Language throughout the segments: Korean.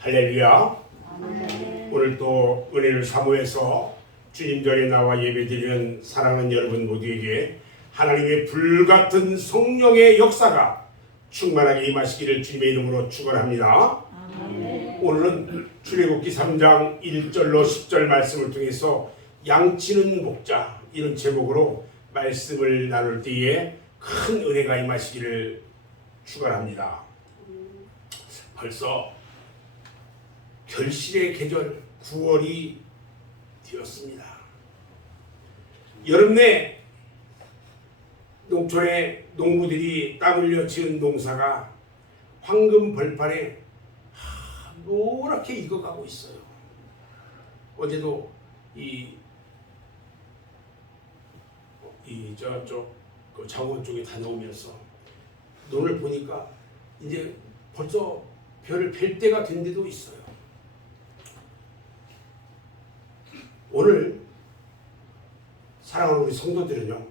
할렐루야. 오늘 또 은혜를 사모해서 주님 전에 나와 예배드리는 사랑하는 여러분 모두에게 하나님의 불같은 성령의 역사가 충만하게 임하시기를 주님의 이름으로 축원합니다. 오늘은 출애굽기 3장 1절로 10절 말씀을 통해서 양치는 목자 이런 제목으로 말씀을 나눌 때에 큰 은혜가 임하시기를 축원합니다. 벌써 결실의 계절 9월이 되었습니다. 여름 내 농촌의 농부들이 땀 흘려 지은 농사가 황금 벌판에 노랗게 익어가고 있어요. 어제도 저쪽 장원 쪽에 다녀오면서 논을 보니까 이제 벌써 별을 뵐 때가 된 데도 있어요. 오늘 사랑하는 우리 성도들은요,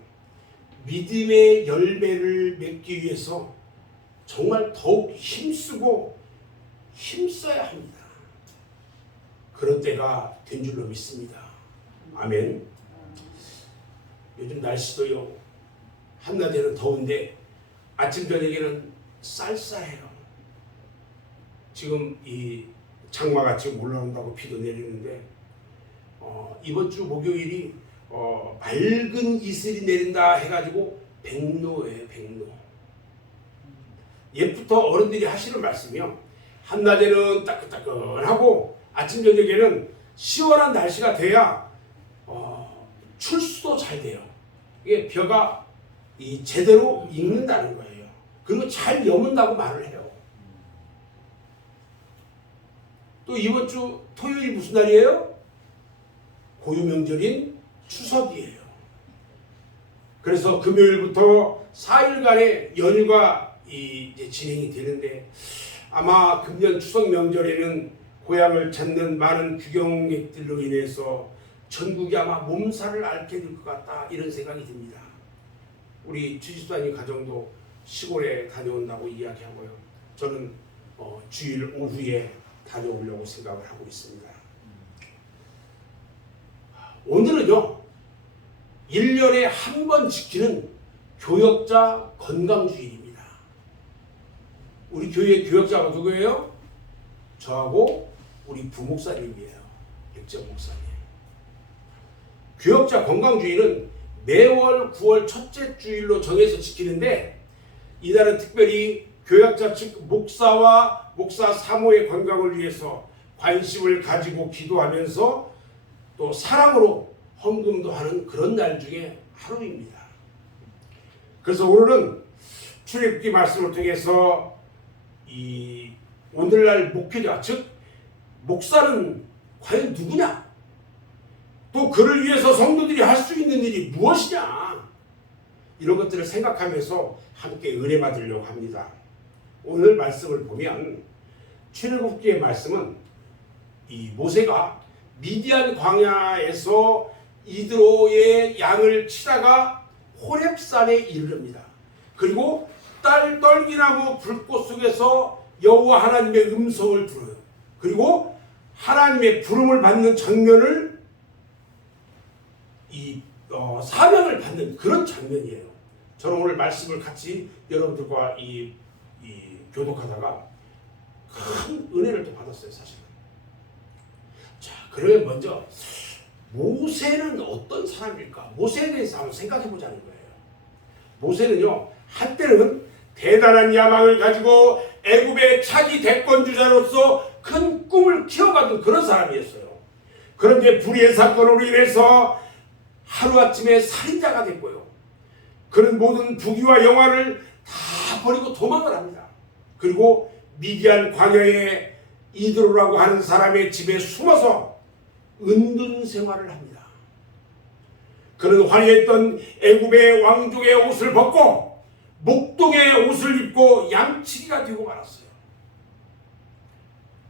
믿음의 열매를 맺기 위해서 정말 더욱 힘쓰고 힘써야 합니다. 그런 때가 된 줄로 믿습니다. 아멘. 요즘 날씨도요, 한낮에는 더운데 아침 저녁에는 쌀쌀해요. 지금 이 장마가 지금 올라온다고 비도 내리는데 이번 주 목요일이 맑은 이슬이 내린다 해가지고 백로예요. 백로. 옛부터 어른들이 하시는 말씀이요, 한낮에는 따끈따끈하고 아침 저녁에는 시원한 날씨가 돼야 출수도 잘 돼요. 이게 벼가 제대로 익는다는 거예요. 그리고 잘 여문다고 말을 해요. 또 이번 주 토요일이 무슨 날이에요? 고유명절인 추석이에요. 그래서 금요일부터 4일간의 연휴가 이제 진행이 되는데, 아마 금년 추석 명절에는 고향을 찾는 많은 귀경객들로 인해서 전국이 아마 몸살을 앓게 될 것 같다, 이런 생각이 듭니다. 우리 주지수사님 가정도 시골에 다녀온다고 이야기하고요. 저는 주일 오후에 다녀오려고 생각을 하고 있습니다. 오늘은요, 1년에 한 번 지키는 교역자 건강주일입니다. 우리 교회 교역자가 누구예요? 저하고 우리 부목사님이에요. 백정 목사님. 교역자 건강주일은 매월 9월 첫째 주일로 정해서 지키는데, 이날은 특별히 교역자 즉 목사와 목사 사모의 건강을 위해서 관심을 가지고 기도하면서 또 사랑으로 헌금도 하는 그런 날 중에 하루입니다. 그래서 오늘은 출애굽기 말씀을 통해서 이 오늘날 목회자 즉 목사는 과연 누구냐, 또 그를 위해서 성도들이 할 수 있는 일이 무엇이냐, 이런 것들을 생각하면서 함께 은혜 받으려고 합니다. 오늘 말씀을 보면 출애굽기의 말씀은 이 모세가 미디안 광야에서 이드로의 양을 치다가 호렙산에 이르릅니다. 그리고 떨기나무 불꽃 속에서 여호와 하나님의 음성을 들어요. 그리고 하나님의 부름을 받는 장면을 사명을 받는 그런 장면이에요. 저는 오늘 말씀을 같이 여러분들과 교독하다가 큰 은혜를 또 받았어요, 사실은. 자, 그러면 먼저 모세는 어떤 사람일까? 모세에 대해서 한번 생각해 보자는 거예요. 모세는요, 한때는 대단한 야망을 가지고 애굽의 차기 대권주자로서 큰 꿈을 키워가던 그런 사람이었어요. 그런데 불의의 사건으로 인해서 하루아침에 살인자가 됐고요. 그런 모든 부귀와 영화를 다 버리고 도망을 합니다. 그리고 미디안 광야에 이드로라고 하는 사람의 집에 숨어서 은둔 생활을 합니다. 그는 화려했던 애굽의 왕족의 옷을 벗고 목동의 옷을 입고 양치기가 되고 말았어요.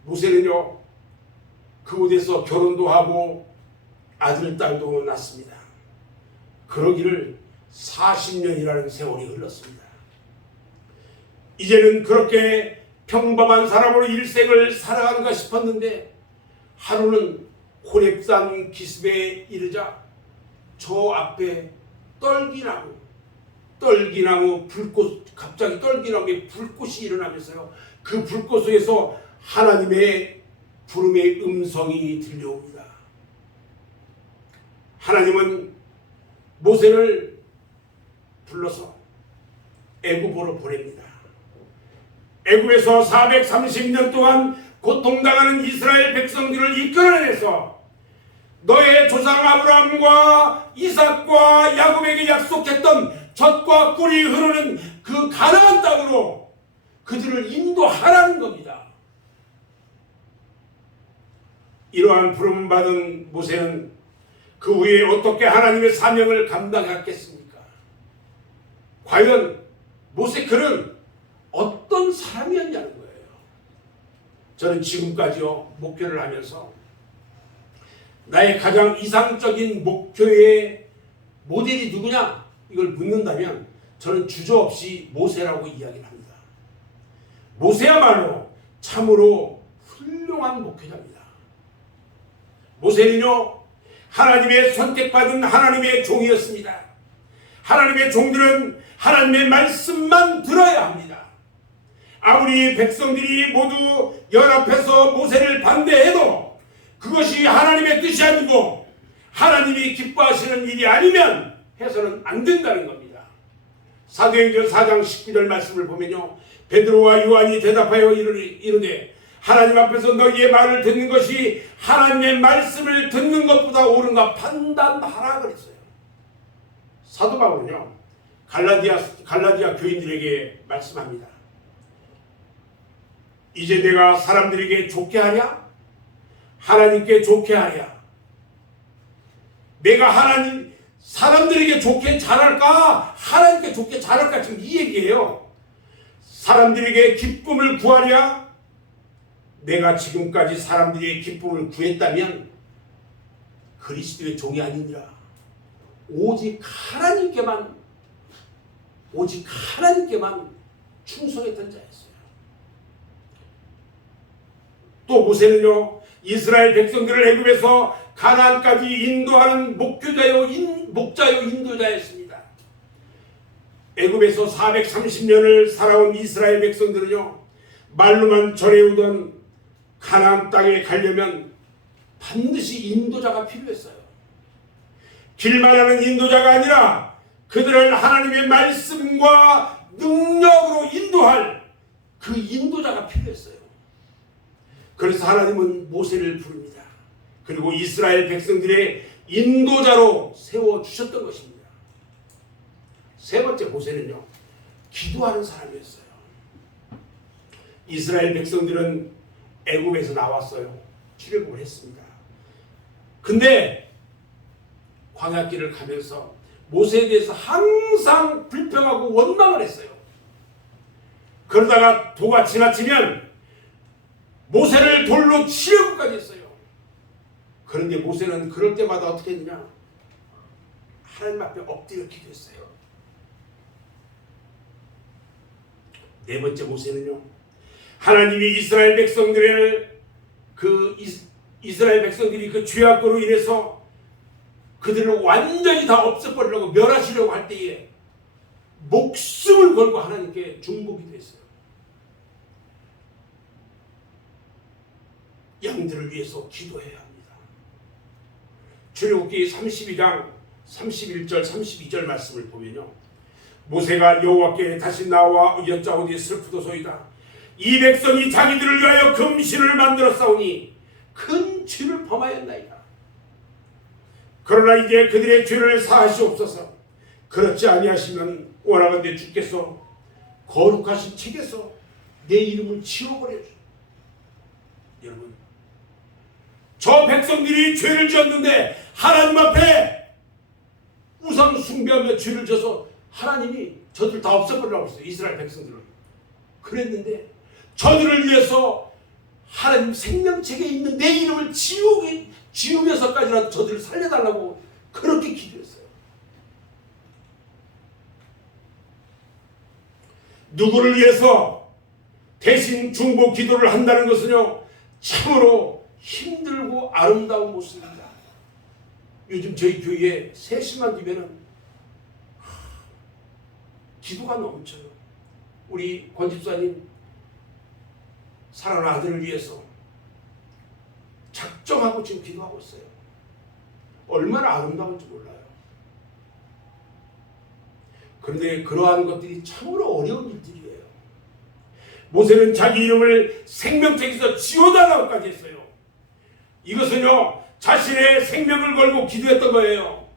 모세는요, 그곳에서 결혼도 하고 아들, 딸도 낳습니다. 그러기를 40년이라는 세월이 흘렀습니다. 이제는 그렇게 평범한 사람으로 일생을 살아가는가 싶었는데 하루는 호렙산 기슭에 이르자 저 앞에 떨기나무 불꽃, 갑자기 떨기나무에 불꽃이 일어나면서요, 그 불꽃 속에서 하나님의 부름의 음성이 들려옵니다. 하나님은 모세를 불러서 애굽으로 보냅니다. 애굽에서 430년 동안 고통당하는 이스라엘 백성들을 이끌어내서 너의 조상 아브라함과 이삭과 야곱에게 약속했던 젖과 꿀이 흐르는 그 가나안 땅으로 그들을 인도하라는 겁니다. 이러한 부름받은 모세는 그 후에 어떻게 하나님의 사명을 감당했겠습니까? 과연 모세 그는 어떤 사람이었냐는 거예요. 저는 지금까지요, 목회를 하면서 나의 가장 이상적인 목표의 모델이 누구냐? 이걸 묻는다면 저는 주저없이 모세라고 이야기를 합니다. 모세야말로 참으로 훌륭한 목회자입니다. 모세는요, 하나님의 선택받은 하나님의 종이었습니다. 하나님의 종들은 하나님의 말씀만 들어야 합니다. 아무리 백성들이 모두 연합해서 모세를 반대해도 그것이 하나님의 뜻이 아니고 하나님이 기뻐하시는 일이 아니면 해서는 안 된다는 겁니다. 사도행전 4장 19절 말씀을 보면요, 베드로와 요한이 대답하여 이르되 하나님 앞에서 너희의 말을 듣는 것이 하나님의 말씀을 듣는 것보다 옳은가 판단하라 그랬어요. 사도 바울은요, 갈라디아 교인들에게 말씀합니다. 이제 내가 사람들에게 좋게 하랴? 하나님께 좋게 하랴? 내가 사람들에게 좋게 잘할까? 하나님께 좋게 잘할까? 지금 이 얘기예요. 사람들에게 기쁨을 구하랴? 내가 지금까지 사람들의 기쁨을 구했다면 그리스도의 종이 아니니라. 오직 하나님께만 충성했던 자였어요. 또 모세는요, 이스라엘 백성들을 애굽에서 가나안까지 인도하는 목자요 인도자였습니다. 애굽에서 430년을 살아온 이스라엘 백성들은요, 말로만 전해오던 가나안 땅에 가려면 반드시 인도자가 필요했어요. 길만 하는 인도자가 아니라 그들을 하나님의 말씀과 능력으로 인도할 그 인도자가 필요했어요. 그래서 하나님은 모세를 부릅니다. 그리고 이스라엘 백성들의 인도자로 세워주셨던 것입니다. 세 번째, 모세는요, 기도하는 사람이었어요. 이스라엘 백성들은 애굽에서 나왔어요. 출애굽을 했습니다. 근데 광야길을 가면서 모세에 대해서 항상 불평하고 원망을 했어요. 그러다가 도가 지나치면 모세를 돌로 치려고까지 했어요. 그런데 모세는 그럴 때마다 어떻게 했느냐? 하나님 앞에 엎드려 기도했어요. 네 번째, 모세는요, 하나님이 이스라엘 백성들이 그 죄악으로 인해서 그들을 완전히 다 없애버리려고 멸하시려고 할 때에 목숨을 걸고 하나님께 중보기도 했어요. 양들을 위해서 기도해야 합니다. 출애굽기 32장 31절 32절 말씀을 보면요, 모세가 여호와께 다시 나와 여짜오니 슬프도소이다. 이 백성이 자기들을 위하여 금신을 만들어 싸우니 큰 죄를 범하였나이다. 그러나 이제 그들의 죄를 사하시옵소서. 그렇지 아니하시면 원하건대 주께서 거룩하신 책에서 내 이름을 지워버려줘. 여러분, 저 백성들이 죄를 지었는데 하나님 앞에 우상 숭배하며 죄를 져서 하나님이 저들 다 없애버리라고 했어요. 이스라엘 백성들을. 그랬는데 저들을 위해서 하나님 생명책에 있는 내 이름을 지우면서까지라도 저들을 살려달라고 그렇게 기도했어요. 누구를 위해서? 대신 중보 기도를 한다는 것은요, 참으로 힘들고 아름다운 모습입니다. 요즘 저희 교회에 세시만 되면은 기도가 넘쳐요. 우리 권 집사님 사랑하는 아들을 위해서 작정하고 지금 기도하고 있어요. 얼마나 아름다운지 몰라요. 그런데 그러한 것들이 참으로 어려운 일들이에요. 모세는 자기 이름을 생명책에서 지워달라고까지 했어요. 이것은요, 자신의 생명을 걸고 기도했던 거예요.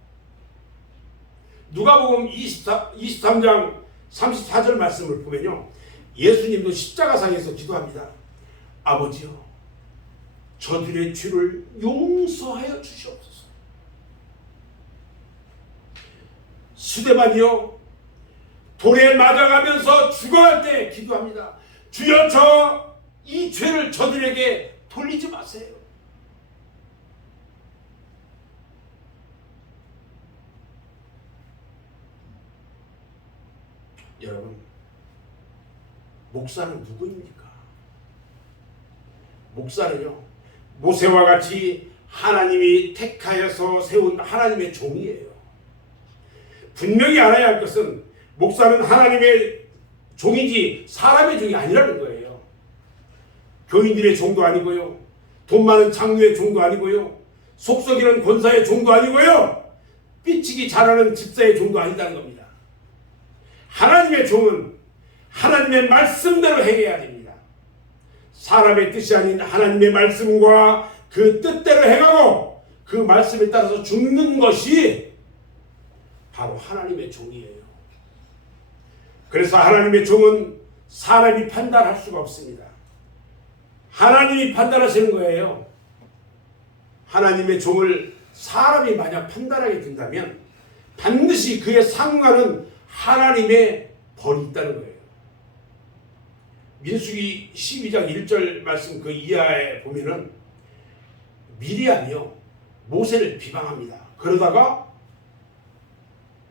누가복음 23장 34절 말씀을 보면요, 예수님도 십자가상에서 기도합니다. 아버지여, 저들의 죄를 용서하여 주시옵소서. 스데반이요, 돌에 맞아가면서 죽어갈 때 기도합니다. 주여, 이 죄를 저들에게 돌리지 마세요. 여러분, 목사는 누구입니까? 목사는요, 모세와 같이 하나님이 택하여서 세운 하나님의 종이에요. 분명히 알아야 할 것은 목사는 하나님의 종이지 사람의 종이 아니라는 거예요. 교인들의 종도 아니고요, 돈 많은 장로의 종도 아니고요, 속썩이는 권사의 종도 아니고요, 삐치기 잘하는 집사의 종도 아니다는 겁니다. 하나님의 종은 하나님의 말씀대로 행해야 됩니다. 사람의 뜻이 아닌 하나님의 말씀과 그 뜻대로 행하고 그 말씀에 따라서 죽는 것이 바로 하나님의 종이에요. 그래서 하나님의 종은 사람이 판단할 수가 없습니다. 하나님이 판단하시는 거예요. 하나님의 종을 사람이 만약 판단하게 된다면 반드시 그에 상응하는 하나님의 벌이 있다는 거예요. 민수기 12장 1절 말씀 그 이하에 보면은 미리암이요, 모세를 비방합니다. 그러다가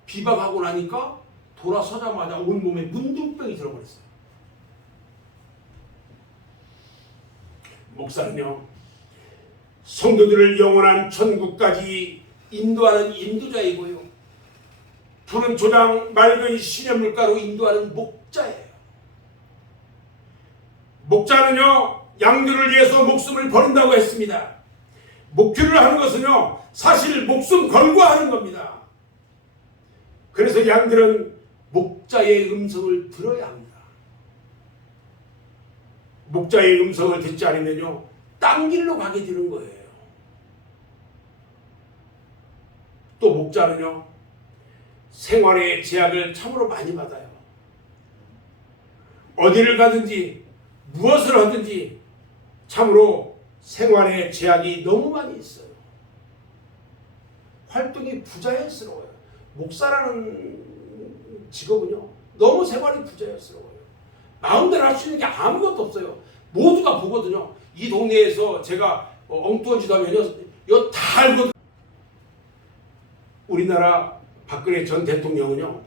비방하고 나니까 돌아서자마자 온몸에 문둥병이 들어버렸어요. 목사는요, 성도들을 영원한 천국까지 인도하는 인도자이고요, 푸른 초장 맑은 시냇물가로 인도하는 목자예요. 목자는요, 양들을 위해서 목숨을 버린다고 했습니다. 목줄을 하는 것은요, 사실 목숨 걸고 하는 겁니다. 그래서 양들은 목자의 음성을 들어야 합니다. 목자의 음성을 듣지 않으면요, 딴 길로 가게 되는 거예요. 또 목자는요, 생활의 제약을 참으로 많이 받아요. 어디를 가든지 무엇을 하든지 참으로 생활의 제약이 너무 많이 있어요. 활동이 부자연스러워요. 목사라는 직업은요, 너무 생활이 부자연스러워요. 마음대로 할 수 있는 게 아무것도 없어요. 모두가 보거든요. 이 동네에서 제가 엉뚱한 짓 하면요, 이거 다 알거든요. 우리나라 박근혜 전 대통령은요,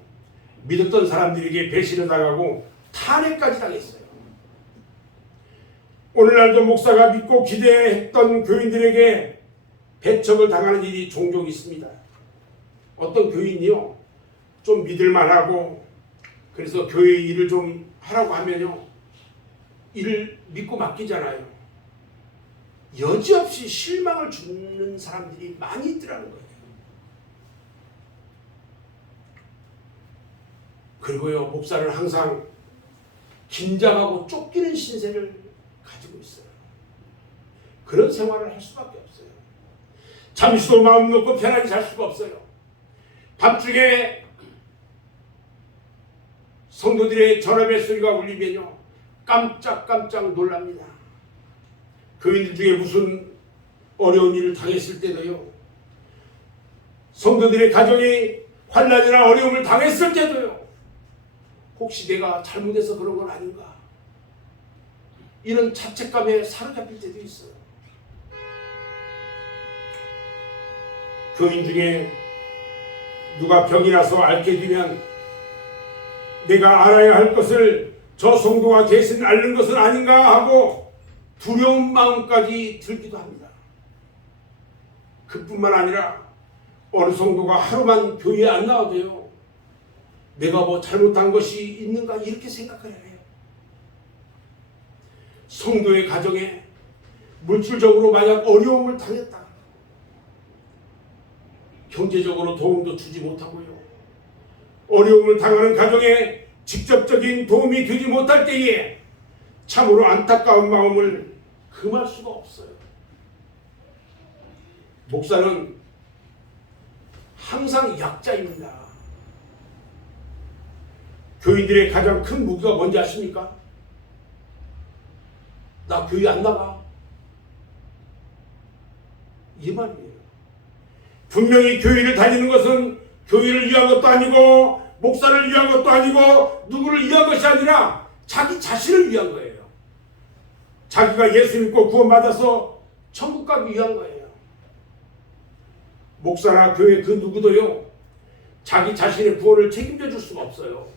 믿었던 사람들에게 배신을 당하고 탄핵까지 당했어요. 오늘날도 목사가 믿고 기대했던 교인들에게 배척을 당하는 일이 종종 있습니다. 어떤 교인이요, 좀 믿을만하고 그래서 교회 일을 좀 하라고 하면요, 일을 믿고 맡기잖아요. 여지없이 실망을 주는 사람들이 많이 있더라는 거예요. 그리고요, 목사는 항상 긴장하고 쫓기는 신세를 가지고 있어요. 그런 생활을 할 수밖에 없어요. 잠시도 마음 놓고 편하게 잘 수가 없어요. 밤중에 성도들의 전화벨 소리가 울리면요, 깜짝깜짝 놀랍니다. 교인들 중에 무슨 어려운 일을 당했을 때도요, 성도들의 가정이 환난이나 어려움을 당했을 때도요, 혹시 내가 잘못해서 그런 건 아닌가, 이런 자책감에 사로잡힐 때도 있어요. 교인 중에 누가 병이 나서 앓게 되면 내가 알아야 할 것을 저 성도가 대신 앓는 것은 아닌가 하고 두려운 마음까지 들기도 합니다. 그뿐만 아니라 어느 성도가 하루만 교회에 안 나와도요, 내가 뭐 잘못한 것이 있는가 이렇게 생각을 해요. 성도의 가정에 물질적으로 만약 어려움을 당했다, 경제적으로 도움도 주지 못하고요, 어려움을 당하는 가정에 직접적인 도움이 되지 못할 때에 참으로 안타까운 마음을 금할 수가 없어요. 목사는 항상 약자입니다. 교인들의 가장 큰 무기가 뭔지 아십니까? 나 교회 안 나가, 이 말이에요. 분명히 교회를 다니는 것은 교회를 위한 것도 아니고 목사를 위한 것도 아니고 누구를 위한 것이 아니라 자기 자신을 위한 거예요. 자기가 예수 믿고 구원받아서 천국 가기 위한 거예요. 목사나 교회 그 누구도요, 자기 자신의 구원을 책임져 줄 수가 없어요.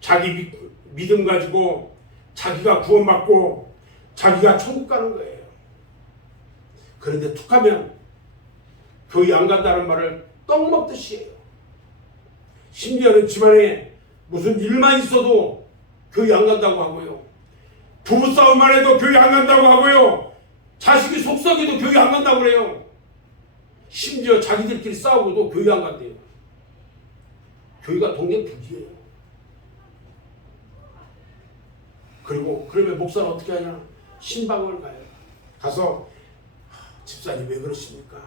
자기 믿음 가지고 자기가 구원받고 자기가 천국 가는 거예요. 그런데 툭하면 교회 안 간다는 말을 떡 먹듯이 해요. 심지어는 집안에 무슨 일만 있어도 교회 안 간다고 하고요, 부부싸움만 해도 교회 안 간다고 하고요, 자식이 속썩여도 교회 안 간다고 그래요. 심지어 자기들끼리 싸우고도 교회 안 간대요. 교회가 동정부지예요. 그리고 그러면 목사는 어떻게 하냐? 신방을 가요. 가서 집사님 왜 그러십니까?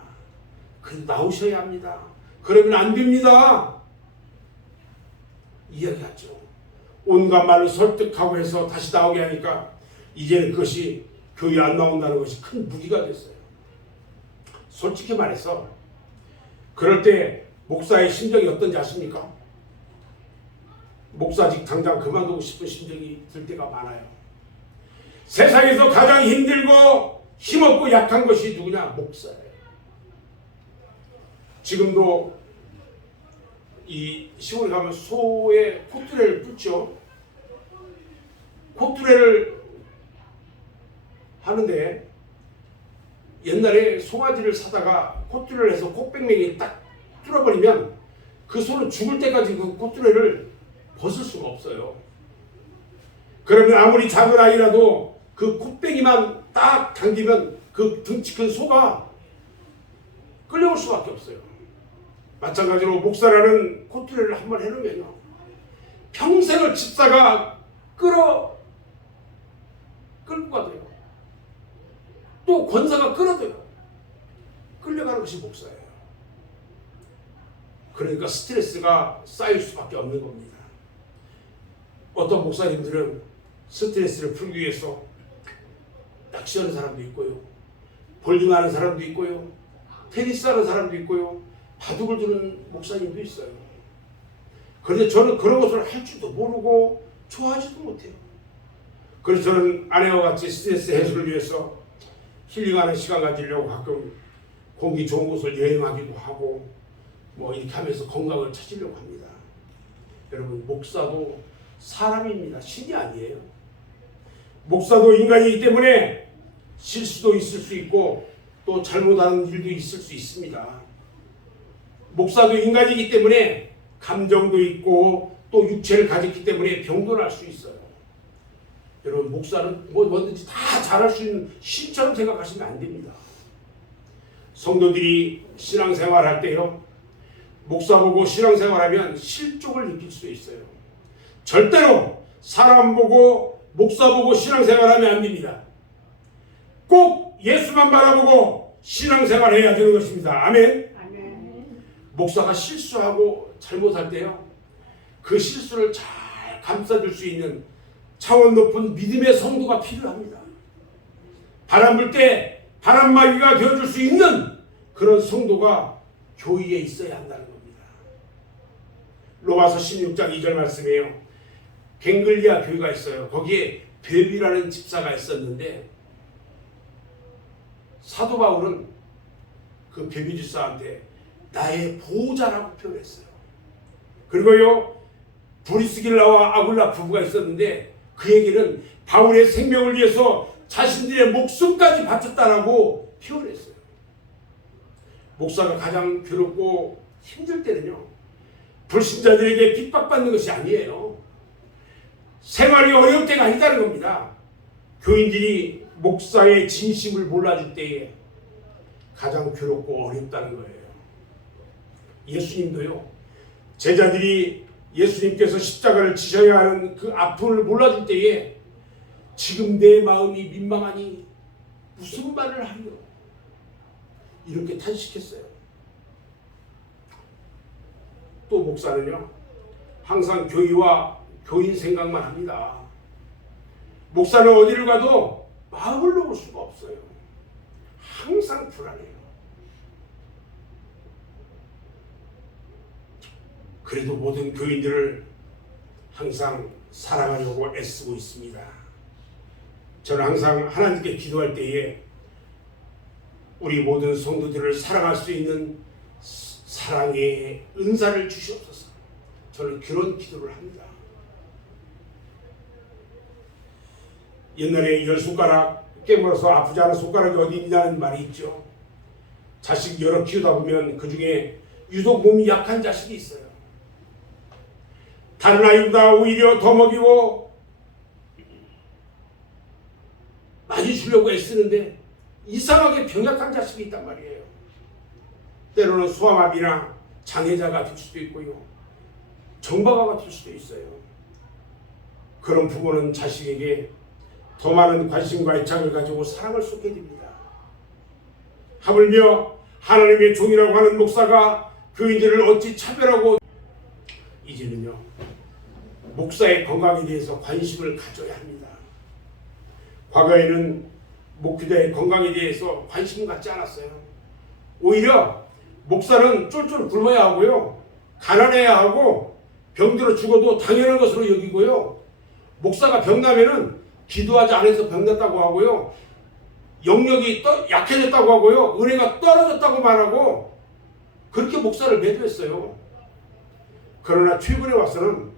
그래도 나오셔야 합니다. 그러면 안 됩니다. 이야기하죠. 온갖 말로 설득하고 해서 다시 나오게 하니까 이제는 그것이 교회 안 나온다는 것이 큰 무기가 됐어요. 솔직히 말해서 그럴 때 목사의 심정이 어떤지 아십니까? 목사직 당장 그만두고 싶은 심정이 들 때가 많아요. 세상에서 가장 힘들고 힘없고 약한 것이 누구냐? 목사예요. 지금도 이 시골에 가면 소의 콧뚜레를 뚫죠. 콧뚜레를 하는데 옛날에 송아지를 사다가 콧뚜레를 해서 콧백맹이 딱 뚫어버리면 그 소는 죽을 때까지 그 콧뚜레를 벗을 수가 없어요. 그러면 아무리 작은 아이라도 그 콧배기만 딱 당기면 그 등치 큰 소가 끌려올 수밖에 없어요. 마찬가지로 목사라는 콧뚜레를 한번 해놓으면요, 평생을 집사가 끌고 가도요, 또 권사가 끌어도요, 끌려가는 것이 목사예요. 그러니까 스트레스가 쌓일 수밖에 없는 겁니다. 어떤 목사님들은 스트레스를 풀기 위해서 낚시하는 사람도 있고요, 볼링하는 사람도 있고요, 테니스하는 사람도 있고요, 바둑을 두는 목사님도 있어요. 그런데 저는 그런 것을 할 줄도 모르고 좋아하지도 못해요. 그래서 저는 아내와 같이 스트레스 해소를 위해서 힐링하는 시간 가지려고 가끔 공기 좋은 곳을 여행하기도 하고 뭐 이렇게 하면서 건강을 찾으려고 합니다. 여러분, 목사도 사람입니다. 신이 아니에요. 목사도 인간이기 때문에 실수도 있을 수 있고 또 잘못하는 일도 있을 수 있습니다. 목사도 인간이기 때문에 감정도 있고 또 육체를 가졌기 때문에 병도 날 수 있어요. 여러분, 목사는 뭐든지 다 잘할 수 있는 신처럼 생각하시면 안 됩니다. 성도들이 신앙생활 할 때요, 목사 보고 신앙생활하면 실족을 느낄 수 있어요. 절대로 사람 보고 목사 보고 신앙생활하면 안 됩니다. 꼭 예수만 바라보고 신앙생활해야 되는 것입니다. 아멘. 목사가 실수하고 잘못할 때요, 그 실수를 잘 감싸줄 수 있는 차원 높은 믿음의 성도가 필요합니다. 바람 불 때 바람막이가 되어줄 수 있는 그런 성도가 교회에 있어야 한다는 겁니다. 로마서 16장 2절 말씀이에요. 갱글리아 교회가 있어요. 거기에 베비라는 집사가 있었는데 사도 바울은 그 베비 집사한테 나의 보호자라고 표현했어요. 그리고요, 브리스길라와 아굴라 부부가 있었는데 그에게는 바울의 생명을 위해서 자신들의 목숨까지 바쳤다라고 표현했어요. 목사가 가장 괴롭고 힘들 때는요, 불신자들에게 핍박받는 것이 아니에요. 생활이 어려울 때가 아니다는 겁니다. 교인들이 목사의 진심을 몰라줄 때에 가장 괴롭고 어렵다는 거예요. 예수님도요, 제자들이 예수님께서 십자가를 지셔야 하는 그 아픔을 몰라줄 때에 지금 내 마음이 민망하니 무슨 말을 하리요? 이렇게 탄식했어요. 또 목사는요, 항상 교회와 교인 생각만 합니다. 목사는 어디를 가도 마음을 놓을 수가 없어요. 항상 불안해요. 그래도 모든 교인들을 항상 사랑하려고 애쓰고 있습니다. 저는 항상 하나님께 기도할 때에 우리 모든 성도들을 사랑할 수 있는 사랑의 은사를 주시옵소서. 저는 그런 기도를 합니다. 옛날에 10손가락 깨물어서 아프지 않은 손가락이 어디 있냐는 말이 있죠. 자식 여러 키우다 보면 그 중에 유독 몸이 약한 자식이 있어요. 다른 아이보다 오히려 더 먹이고 많이 주려고 애쓰는데 이상하게 병약한 자식이 있단 말이에요. 때로는 소아마비나 장애자가 될 수도 있고요, 정박아가 될 수도 있어요. 그런 부모는 자식에게 더 많은 관심과 애착을 가지고 사랑을 쏟게 됩니다. 하물며 하나님의 종이라고 하는 목사가 교인들을 어찌 차별하고, 이제는요, 목사의 건강에 대해서 관심을 가져야 합니다. 과거에는 목회자의 건강에 대해서 관심을 갖지 않았어요. 오히려 목사는 쫄쫄 굶어야 하고요, 가난해야 하고, 병들어 죽어도 당연한 것으로 여기고요, 목사가 병나면은 기도하지 않아서 병났다고 하고요, 영역이 약해졌다고 하고요, 은혜가 떨어졌다고 말하고, 그렇게 목사를 매도했어요. 그러나 최근에 와서는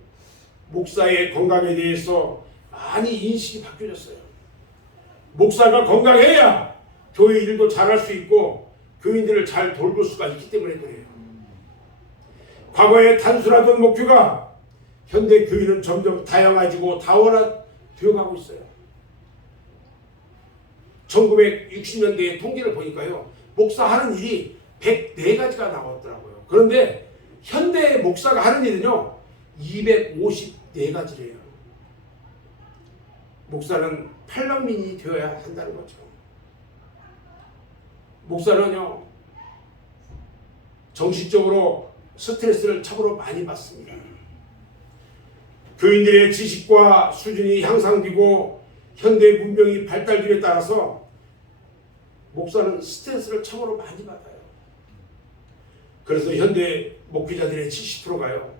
목사의 건강에 대해서 많이 인식이 바뀌어졌어요. 목사가 건강해야 교회 일도 잘할 수 있고 교인들을 잘 돌볼 수가 있기 때문에 그래요. 과거에 단순하던 목표가 현대 교회는 점점 다양해지고 다원화되어 가고 있어요. 1960년대의 통계를 보니까요, 목사 하는 일이 104가지가 나왔더라고요. 그런데 현대 목사가 하는 일은요, 254가지래요. 목사는 팔방민이 되어야 한다는 거죠. 목사는요, 정신적으로 스트레스를 참으로 많이 받습니다. 교인들의 지식과 수준이 향상되고 현대 문명이 발달됨에 따라서 목사는 스트레스를 참으로 많이 받아요. 그래서 현대 목회자들의 70%가요,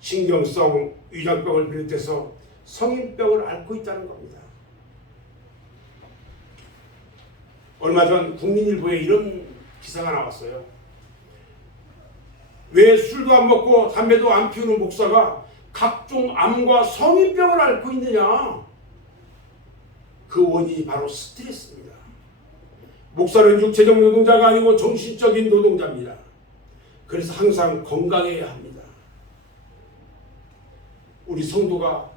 신경성 위장병을 비롯해서 성인병을 앓고 있다는 겁니다. 얼마 전 국민일보에 이런 기사가 나왔어요. 왜 술도 안 먹고 담배도 안 피우는 목사가 각종 암과 성인병을 앓고 있느냐? 그 원인이 바로 스트레스입니다. 목사는 육체적 노동자가 아니고 정신적인 노동자입니다. 그래서 항상 건강해야 합니다. 우리 성도가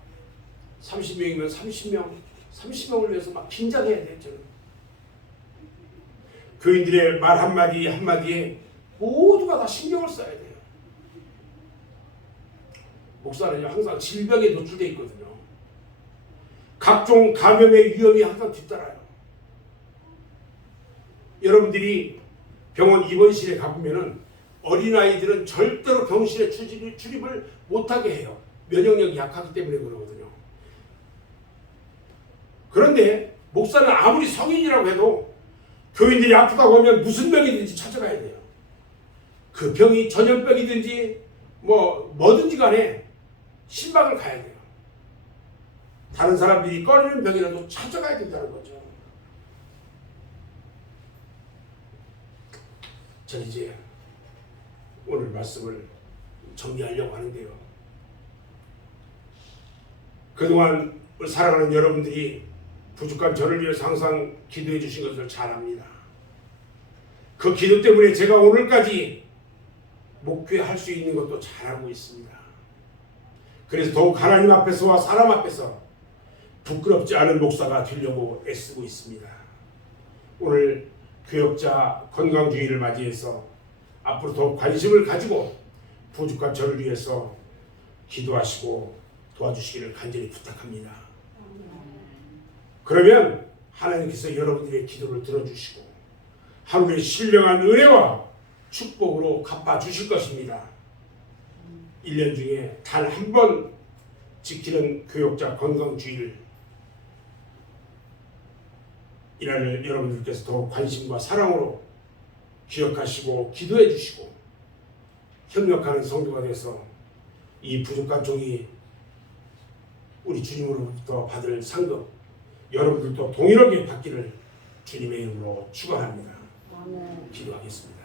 30명이면 30명을 위해서 막 긴장해야 되죠. 교인들의 말 한마디 한마디에 모두가 다 신경을 써야 돼요. 목사는요, 항상 질병에 노출되어 있거든요. 각종 감염의 위험이 항상 뒤따라요. 여러분들이 병원 입원실에 가보면은 어린아이들은 절대로 병실에 출입을 못하게 해요. 면역력이 약하기 때문에 그러거든요. 그런데 목사는 아무리 성인이라고 해도 교인들이 아프다고 하면 무슨 병이든지 찾아가야 돼요. 그 병이 전염병이든지 뭐든지 간에 신방을 가야 돼요. 다른 사람들이 꺼리는 병이라도 찾아가야 된다는 거죠. 전 이제 오늘 말씀을 정리하려고 하는데요. 그동안 사랑하는 여러분들이 부족한 저를 위해서 항상 기도해 주신 것을 잘 압니다. 그 기도 때문에 제가 오늘까지 목회할 수 있는 것도 잘 알고 있습니다. 그래서 더욱 하나님 앞에서와 사람 앞에서 부끄럽지 않은 목사가 되려고 애쓰고 있습니다. 오늘 교역자 건강주의를 맞이해서 앞으로 더욱 관심을 가지고 부족한 저를 위해서 기도하시고 도와주시기를 간절히 부탁합니다. 그러면 하나님께서 여러분들의 기도를 들어주시고 하루의 신령한 은혜와 축복으로 갚아주실 것입니다. 1년 중에 단 한 번 지키는 교역자 건강주의를 이날을 여러분들께서 더욱 관심과 사랑으로 기억하시고 기도해 주시고 협력하는 성도가 되어서 이 부족한 종이 우리 주님으로부터 받을 상급 여러분들도 동일하게 받기를 주님의 이름으로 축원합니다. 기도하겠습니다.